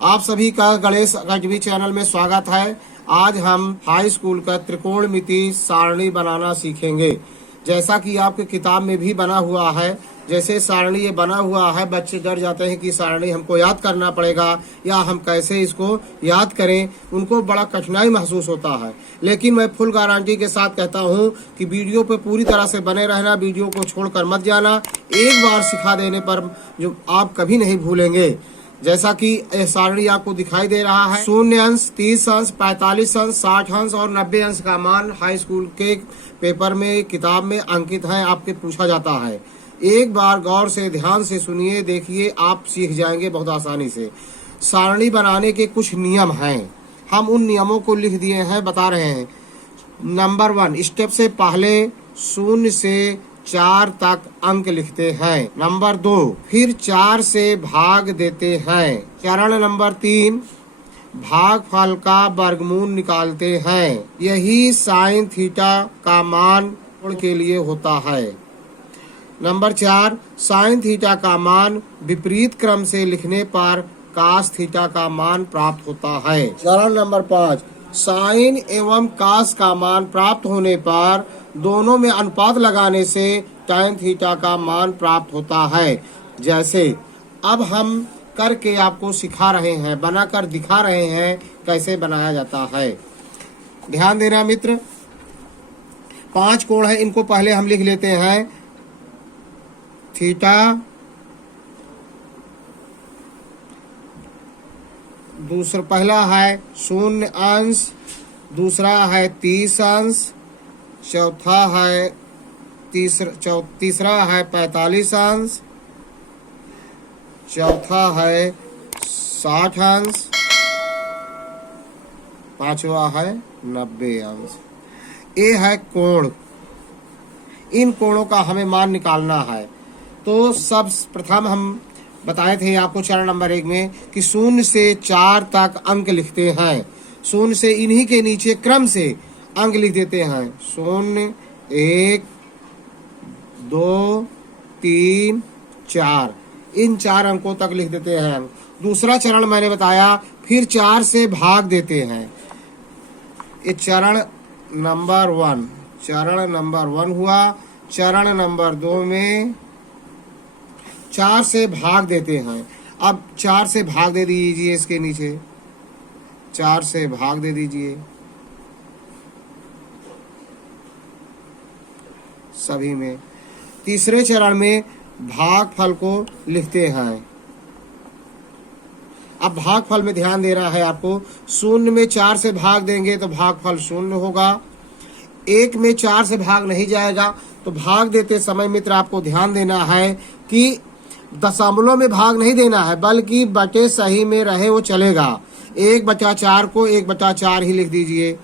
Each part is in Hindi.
आप सभी का गणेश अकादमी चैनल में स्वागत है। आज हम हाई स्कूल का त्रिकोणमिति सारणी बनाना सीखेंगे। जैसा कि आपके किताब में भी बना हुआ है, जैसे सारणी ये बना हुआ है, बच्चे डर जाते हैं कि सारणी हमको याद करना पड़ेगा या हम कैसे इसको याद करें, उनको बड़ा कठिनाई महसूस होता है। लेकिन मैं फुल गारंटी के साथ कहता हूं कि वीडियो पे पूरी तरह से बने रहना, वीडियो को छोड़कर मत जाना। एक बार सिखा देने पर जो आप कभी नहीं भूलेंगे। जैसा कि सारणी आपको दिखाई दे रहा है, 0 अंश, 30 अंश, 45 अंश, 60 अंश और 90 अंश का मान हाई स्कूल के पेपर में, किताब में अंकित है, आपके पूछा जाता है। एक बार गौर से ध्यान से सुनिए, देखिए, आप सीख जाएंगे बहुत आसानी से। सारणी बनाने के कुछ नियम हैं, हम उन नियमों को लिख दिए हैं, बता रहे हैं। नंबर 1, स्टेप से पहले 0 से 4 तक अंक लिखते हैं। नंबर 2, फिर 4 से भाग देते हैं। चरण नंबर 3, भागफल का वर्गमूल निकालते हैं। यही साइन थीटा का मान कोण के लिए होता है। नंबर 4, साइन थीटा का मान विपरीत क्रम से लिखने पर कास थीटा का मान प्राप्त होता है। चरण नंबर 5, साइन एवं कास का मान प्राप्त होने पर दोनों में अनुपात लगाने से टैन थीटा का मान प्राप्त होता है। जैसे अब हम करके आपको सिखा रहे हैं, बनाकर दिखा रहे हैं कैसे बनाया जाता है। ध्यान देना मित्र, 5 कोण है, इनको पहले हम लिख लेते हैं। थीटा, दूसरा पहला है 0 अंश, दूसरा है 30 अंश, चौथा है तीसरा है 45 अंश, चौथा है 60 अंश, पांचवा है 90 अंश। ये है कोण। इन कोणों का हमें मान निकालना है। तो सब प्रथम हम बताए थे आपको चरण नंबर 1 में कि 0 से 4 तक अंक लिखते हैं। 0 से इन्हीं के नीचे क्रम से अंक लिख देते हैं। 0, 1, 2, 3, 4, इन 4 अंकों तक लिख देते हैं। दूसरा चरण मैंने बताया, फिर 4 से भाग देते हैं। ये चरण नंबर 1 हुआ। चरण नंबर 2 में 4 से भाग देते हैं। अब 4 से भाग दे दीजिए, इसके नीचे 4 से भाग दे दीजिए सभी में। तीसरे चरण में भागफल को लिखते हैं। अब भागफल में ध्यान देना है आपको। 0 में 4 से भाग देंगे तो भागफल 0 होगा। 1 में 4 से भाग नहीं जाएगा, तो भाग देते समय मित्र आपको ध्यान देना है कि दशमलव में भाग नहीं देना है, बल्कि बटे सही में रहे वो चलेगा। 1/4 को 1/4 ही लिख दीजिए।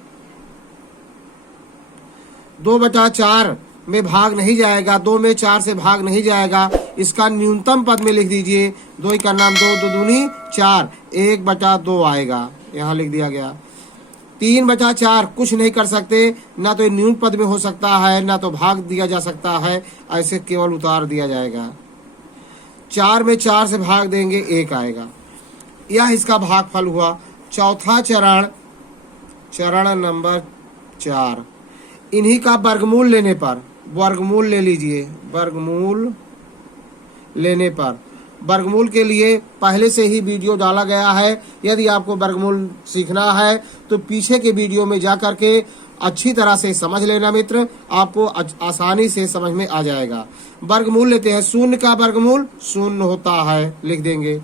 2/4 में भाग नहीं जाएगा, 2 में 4 से भाग नहीं जाएगा, इसका न्यूनतम पद में लिख दीजिए। 2 का नाम 2, 2 दूनी 4, 1/2 आएगा, यहाँ लिख दिया गया। 3/4 कुछ नहीं कर सकते, ना तो न्यून पद में हो सकता है, ना तो भाग दिया जा सकता है, ऐसे केवल उतार दिया जाएगा। 4 में 4 से भाग देंगे, 1 आएगा। यह इसका भागफल हुआ। चौथा चरण नंबर 4, इन्हीं का वर्गमूल लेने पर, वर्गमूल ले लीजिए। वर्गमूल लेने पर, वर्गमूल के लिए पहले से ही वीडियो डाला गया है। यदि आपको वर्गमूल सीखना है तो पीछे के वीडियो में जा करके अच्छी तरह से समझ लेना मित्र, आपको आसानी से समझ में आ जाएगा। वर्गमूल लेते हैं। 0 का वर्गमूल 0 होता है, लिख देंगे।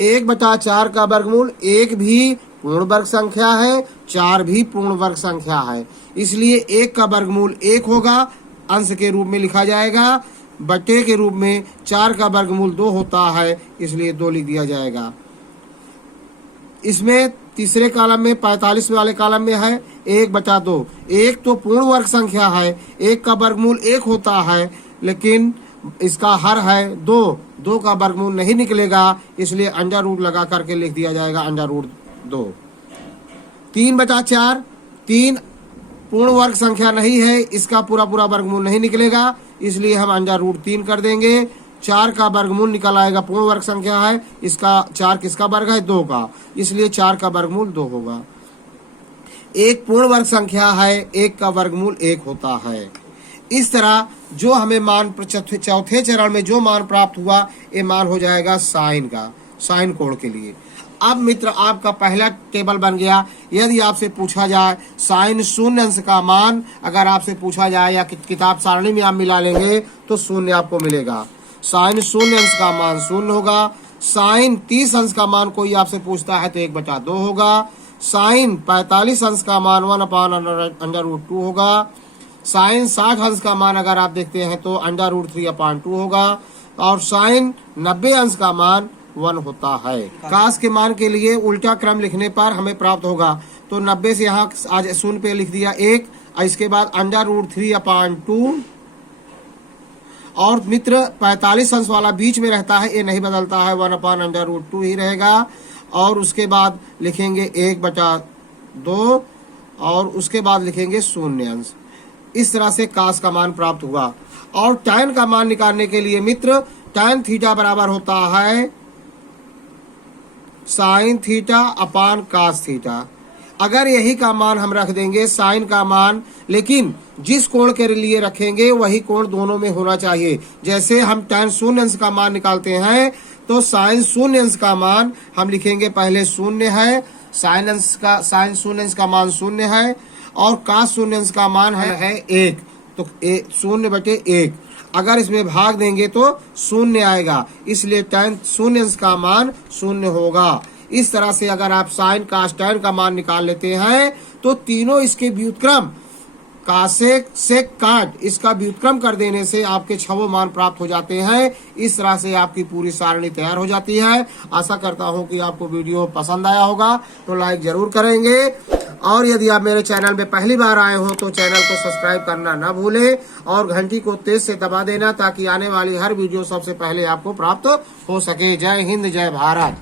1/4 का वर्गमूल, 1 भी पूर्ण वर्ग संख्या है, 4 भी पूर्ण वर्ग संख्या है, इसलिए 1 का वर्गमूल 1 होगा, अंश के रूप में लिखा जाएगा। बटे के रूप में 4 का वर्गमूल 2 होता है, इसलिए 2 लिख दिया जाएगा। इसमें तीसरे कॉलम में 45 वाले कॉलम में है 1/2। 1 तो पूर्ण वर्ग संख्या है, 1 का वर्गमूल 1 होता है, लेकिन इसका हर है 2, 2 का वर्गमूल नहीं निकलेगा, इसलिए अंडर रूट लगा करके लिख दिया जाएगा √2। 3/4, 3 पूर्ण वर्ग संख्या नहीं है, इसका पूरा वर्गमूल नहीं निकलेगा, इसलिए हम √3 कर देंगे। 4 का वर्गमूल निकल आएगा, पूर्ण वर्ग संख्या है, इसका 4 किसका वर्ग है, 2 का, इसलिए 4 का वर्गमूल 2 होगा। एक पूर्ण वर्ग संख्या है, 1 का वर्गमूल 1 होता है। इस तरह जो हमें मान चौथे चरण में जो मान प्राप्त हुआ, ये मान हो जाएगा साइन का, साइन कोण के लिए। अब मित्र आपका पहला टेबल बन गया। यदि आपसे पूछा जाए साइन शून्य अंश का मान, अगर आपसे पूछा जाए या किताब सारणी में आप मिला लेंगे तो शून्य आपको मिलेगा। साइन शून्य अंश का मान 0 होगा। साइन 30 अंश का मान कोई आपसे पूछता है तो 1/2 होगा। साइन 45 अंश का मान 1/√2 होगा। साइन 60 अंश का मान अगर आप देखते हैं तो √3/2 होगा। और साइन 90 अंश का मान 1 होता है। काश के मान के लिए उल्टा क्रम लिखने पर हमें प्राप्त होगा, तो 90 से यहाँ आज 0 पे लिख दिया 1, इसके बाद √3/2, और मित्र 45 अंश वाला बीच में रहता है, ये नहीं बदलता है, 1/√2 ही रहेगा। और उसके बाद लिखेंगे 1/2 और उसके बाद लिखेंगे शून्य अंश। इस तरह से काश का मान प्राप्त हुआ। और tan का मान निकालने के लिए मित्र tan थीटा बराबर होता है sine theta upon cos theta. अगर यही का मान हम रख देंगे साइन का मान, लेकिन जिस कोण के लिए रखेंगे वही कोण दोनों में होना चाहिए। जैसे हम tan शून्य अंश का मान निकालते हैं तो साइन शून्य अंश का मान हम लिखेंगे पहले 0 है, साइन शून्य अंश का मान 0 है, और कास शून्य अंश का मान है 1, तो 0/1। अगर इसमें भाग देंगे तो 0 आएगा, इसलिए tan शून्य अंश का मान 0 होगा। इस तरह से अगर आप साइन कास tan का मान निकाल लेते हैं तो तीनों इसके व्युत्क्रम कासेक सेक काट इसका व्युत्क्रम कर देने से आपके 6 मान प्राप्त हो जाते हैं। इस तरह से आपकी पूरी सारणी तैयार हो जाती है। आशा करता हूं कि आपको वीडियो पसंद आया होगा, तो लाइक जरूर करेंगे। और यदि आप मेरे चैनल में पहली बार आए हो तो चैनल को सब्सक्राइब करना ना भूलें और घंटी को तेज से दबा देना, ताकि आने वाली हर वीडियो सबसे पहले आपको प्राप्त हो सके। जय हिंद, जय भारत।